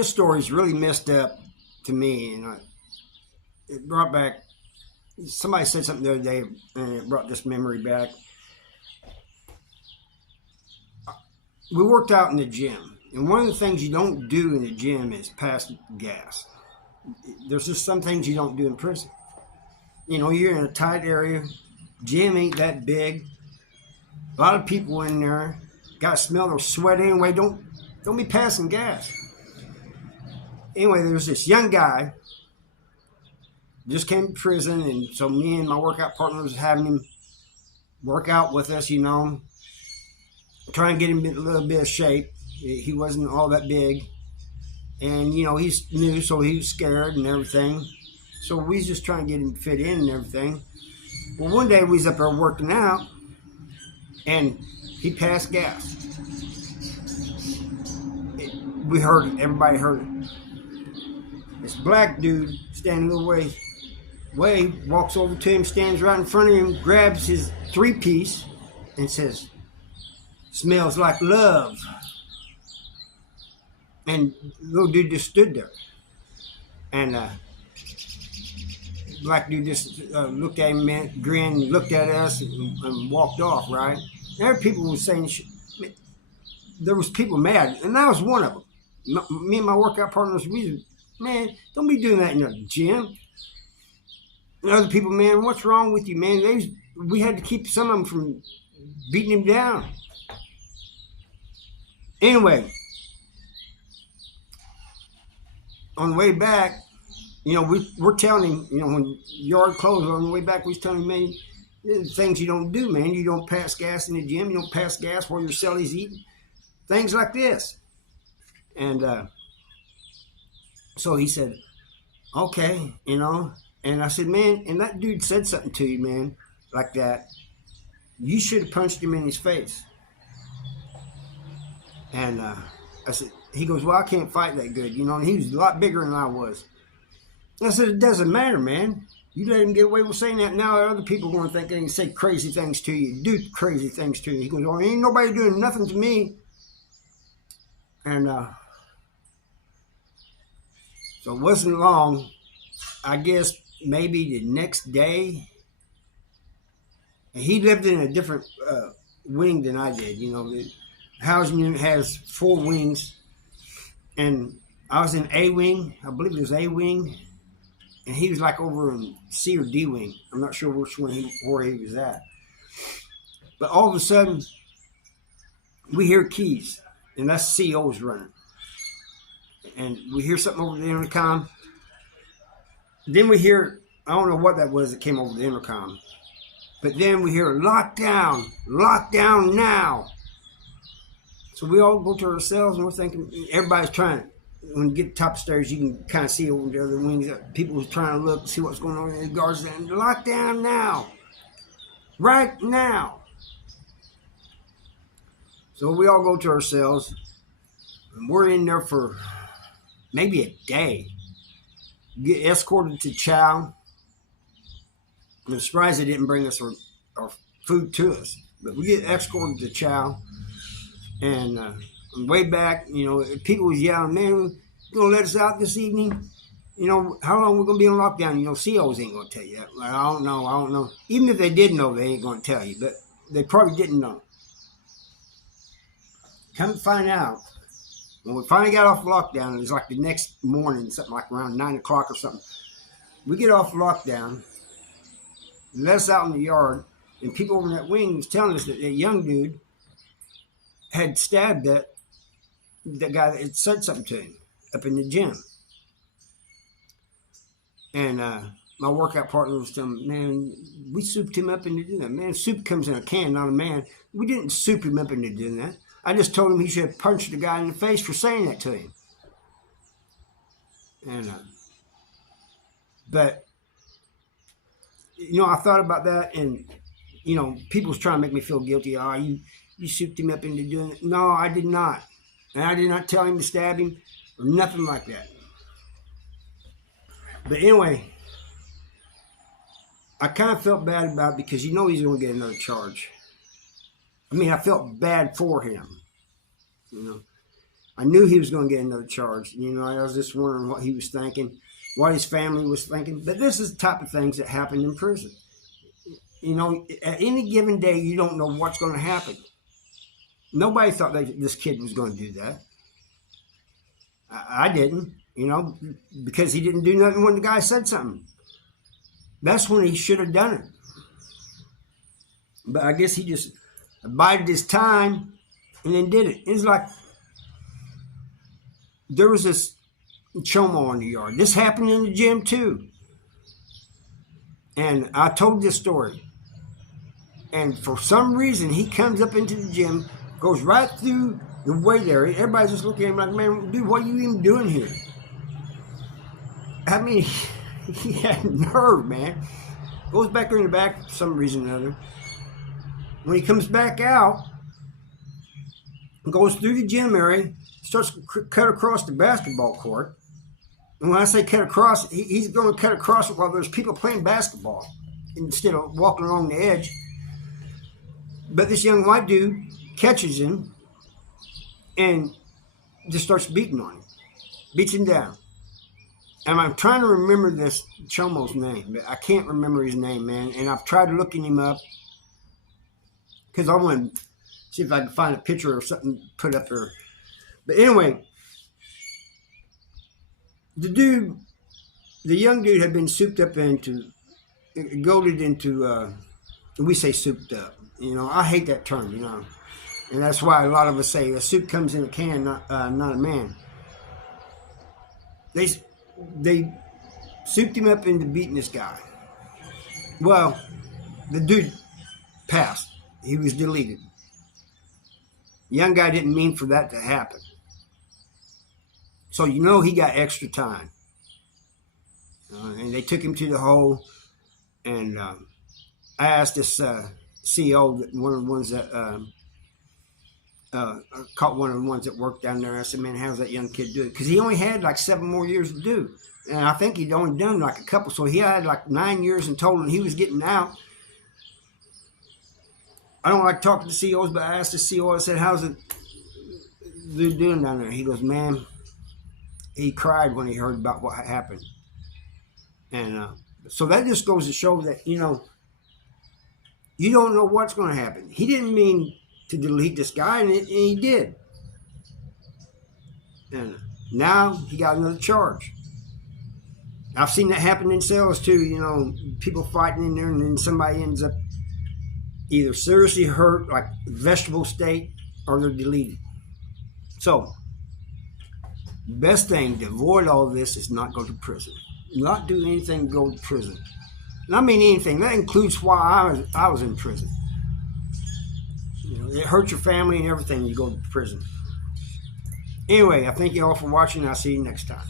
this story's really messed up to me, and it brought back. Somebody said something the other day, and it brought this memory back. We worked out in the gym, and one of the things you don't do in the gym is pass gas. There's just some things you don't do in prison. You know, you're in a tight area. Gym ain't that big. A lot of people in there. Got to smell their sweat anyway. Don't be passing gas. Anyway, there was this young guy. Just came to prison, and so me and my workout partner was having him work out with us, you know. Trying to get him in a little bit of shape. He wasn't all that big. And, you know, he's new, so he was scared and everything. So we was just trying to get him fit in and everything. Well, one day we was up there working out, and he passed gas. We heard it. Everybody heard it. This black dude standing a little way walks over to him, stands right in front of him, grabs his three-piece, and says, "Smells like love." And the little dude just stood there. And black dude just looked at him, grinned, looked at us, and walked off, right? There were people who were saying, there was people mad, and I was one of them. Me and my workout partners, man, don't be doing that in the gym. And other people, man, what's wrong with you, man? We had to keep some of them from beating him down. Anyway, on the way back, you know, we're telling him, you know, when yard closed, on the way back, we was telling him, man, there's things you don't do, man. You don't pass gas in the gym. You don't pass gas while your celly's eating. Things like this. And so he said, okay, you know. And I said, man, and that dude said something to you, man, like that. You should have punched him in his face. And I said, he goes, well, I can't fight that good, you know. And he was a lot bigger than I was. I said, it doesn't matter, man. You let him get away with saying that. Now other people are going to think they can say crazy things to you, do crazy things to you. He goes, oh, ain't nobody doing nothing to me. And so it wasn't long. I guess maybe the next day. And he lived in a different wing than I did. You know, the housing unit has 4 wings. And I was in A wing. I believe it was A wing. And he was like over in C or D wing. I'm not sure which one where he was at. But all of a sudden, we hear keys. And that's CO's running. And we hear something over the intercom. Then we hear, I don't know what that was that came over the intercom. But then we hear, lockdown now. So we all go to ourselves and we're thinking, everybody's trying. When you get to the top of the stairs, you can kind of see over the other wings. People was trying to look, see what's going on. And the guards saying, lockdown now. Right now. So we all go to ourselves. And we're in there for maybe a day. Get escorted to chow. I'm surprised they didn't bring us our food to us. But we get escorted to chow. And way back, you know, people was yelling, man, you going to let us out this evening? You know, how long we going to be on lockdown? You know, COs ain't going to tell you that. Like, I don't know. Even if they did know, they ain't going to tell you. But they probably didn't know. Come to find out, when we finally got off lockdown, it was like the next morning, something like around 9 o'clock or something. We get off lockdown, let us out in the yard, and people over in that wing was telling us that that young dude had stabbed that guy that had said something to him up in the gym. And my workout partner was telling me, man, we souped him up into doing that. Man, soup comes in a can, not a man. We didn't soup him up into doing that. I just told him he should have punched the guy in the face for saying that to him. And but you know, I thought about that, and you know, people was trying to make me feel guilty. Oh, you souped him up into doing it. No, I did not. And I did not tell him to stab him or nothing like that. But anyway, I kind of felt bad about it because you know he's going to get another charge. I mean, I felt bad for him, you know. I knew he was going to get another charge. You know, I was just wondering what he was thinking, what his family was thinking. But this is the type of things that happen in prison. You know, at any given day, you don't know what's going to happen. Nobody thought that this kid was going to do that. I didn't, you know, because he didn't do nothing when the guy said something. That's when he should have done it. But I guess he just abided his time and then did it. It's like there was this chomo in the yard. This happened in the gym too. And I told this story. And for some reason, he comes up into the gym, goes right through the weight area. Everybody's just looking at him like, man, dude, what are you even doing here? I mean, he had nerve, man. Goes back there in the back for some reason or another. When he comes back out, goes through the gym area, starts to cut across the basketball court. And when I say cut across, he's going to cut across it while there's people playing basketball instead of walking along the edge. But this young white dude catches him and just starts beating on him. Beats him down. And I'm trying to remember this chomo's name, but I can't remember his name, man. And I've tried looking him up because I want to see if I can find a picture or something to put up there. But anyway, the young dude had been goaded into, we say souped up. You know, I hate that term, you know. And that's why a lot of us say a soup comes in a can, not a man. They souped him up into beating this guy. Well, the dude passed. He was deleted. The young guy didn't mean for that to happen. So you know he got extra time. And they took him to the hole. And I asked this CEO, one of the ones that caught one of the ones that worked down there. I said, man, how's that young kid doing? Because he only had like 7 more years to do. And I think he'd only done like a couple. So he had like 9 years in total, and he was getting out. I don't like talking to CEOs, but I asked the CEO, I said, how's it dude doing down there? He goes, man, he cried when he heard about what happened. And so that just goes to show that, you know, you don't know what's going to happen. He didn't mean to delete this guy, and he did. And now he got another charge. I've seen that happen in cells too, you know, people fighting in there, and then somebody ends up either seriously hurt, like vegetable state, or they're deleted. So, best thing to avoid all this is not go to prison. Not do anything to go to prison. And I mean anything. That includes why I was in prison. You know, it hurts your family and everything you go to prison. Anyway, I thank you all for watching, and I'll see you next time.